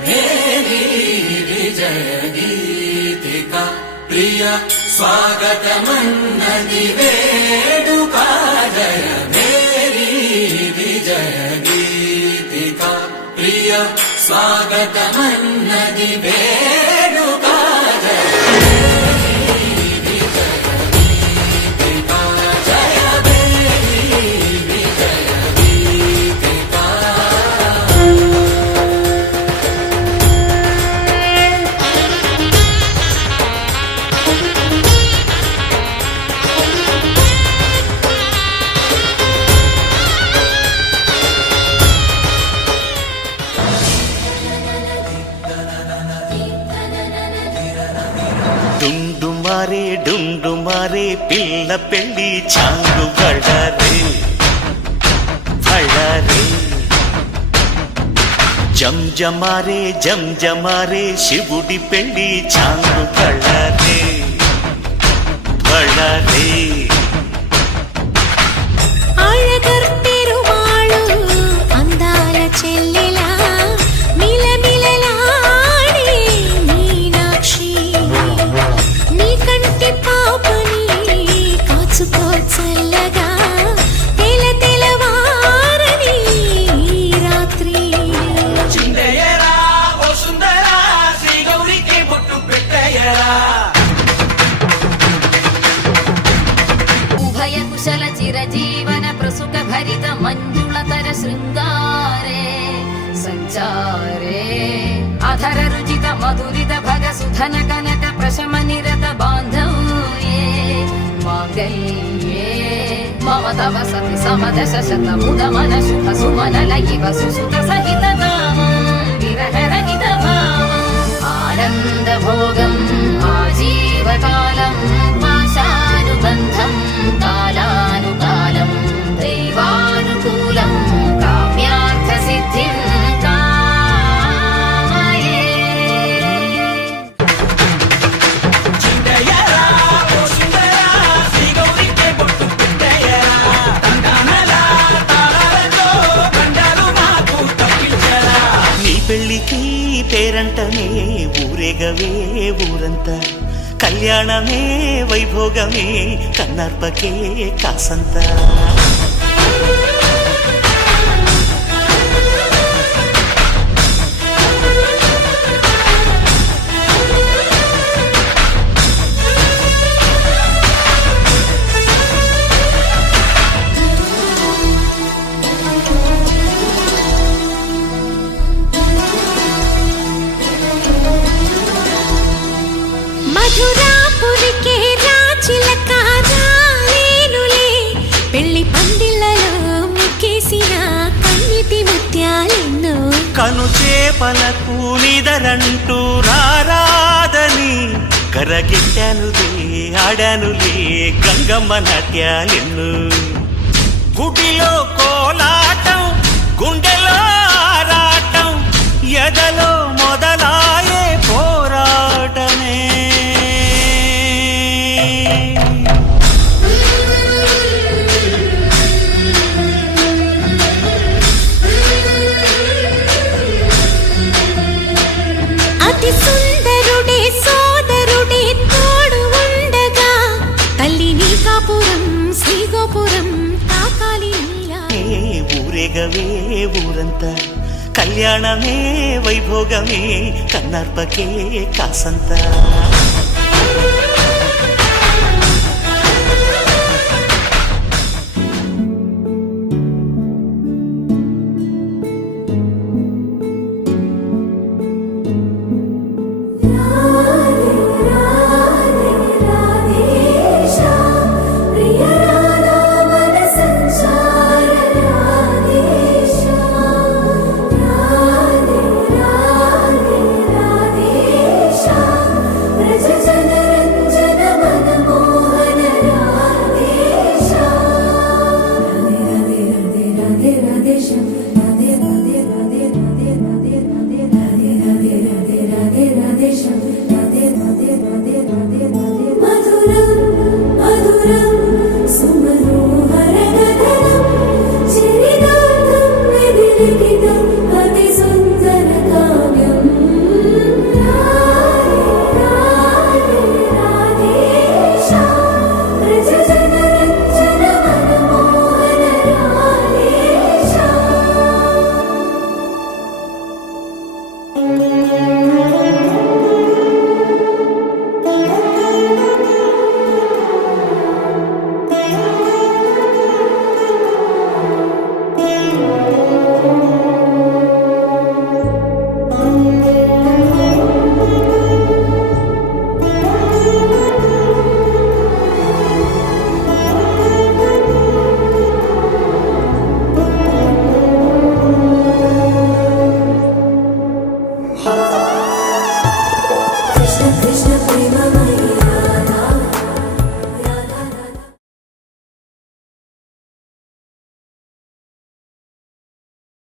भेरी विजय गीतिका प्रिय स्वागतमन्नदि वेडुका जय भेरी विजय गीतिका प्रिय स्वागतमन्नदि वेडुका जय డుండుమారే పిల్ల పెళ్ళి చాంగు బళ్ళారే బళ్ళారే జంజమారే శివుడి పెళ్ళి చాంగు బళ్ళారే బళ్ళారే అందాల చెల్లెలా చల్లగా తెలవారని రాత్రి చిందయ్యరా ఓ సుందరా శ్రీ గౌరికి బొట్టు పెట్టయ్యరా ఉభయ కుశల చిరజీవన ప్రసుక భరిత మంజుళతర శృంగారే సంచారే అధర రుచిత మధురిత భగ సుధన కనక ప్రశమ నిరత బాంధవ్యే మాంగళ్యే మమ తవ సతి సమదశ శతముదమన శుభ సుమనలయివ సుసుత సహిత కామం విరహరహిత భావం ఆనంద భోగం ఆజీవకాలం పాశానుబంధం కాలానుకాలం దైవానుకూలం కామ్యార్థ సిద్ధిం పెళ్ళికి పేరంటనే ఊరేగవే ఊరంతా కళ్యాణమే వైభోగమే కన్నార్పకే కాసంతా మధురాపురికే రాచిలక రాలేనులే పెళ్లి పందిళ్ళలో ముక్కేసిన కన్నిటి ముత్యాలెన్నో కను చేపలకు నిదరంటూ రారాదని కరగిట్టానులే ఆడానులే గంగమ్మ నాట్యాలెన్ను గుడిలో కోలాటం గుండెలో ఆరాటం ఎదలో మొదలాయే పోరాటమే అతి సుందరుడే సోదరుడే తోడు ఉండగా తల్లి నీ కాపురం శ్రీగోపురం తాకాలి ఊరేగవే ఊరంతా కళ్యాణమే వైభోగమే కన్నార్పకే కాసంతా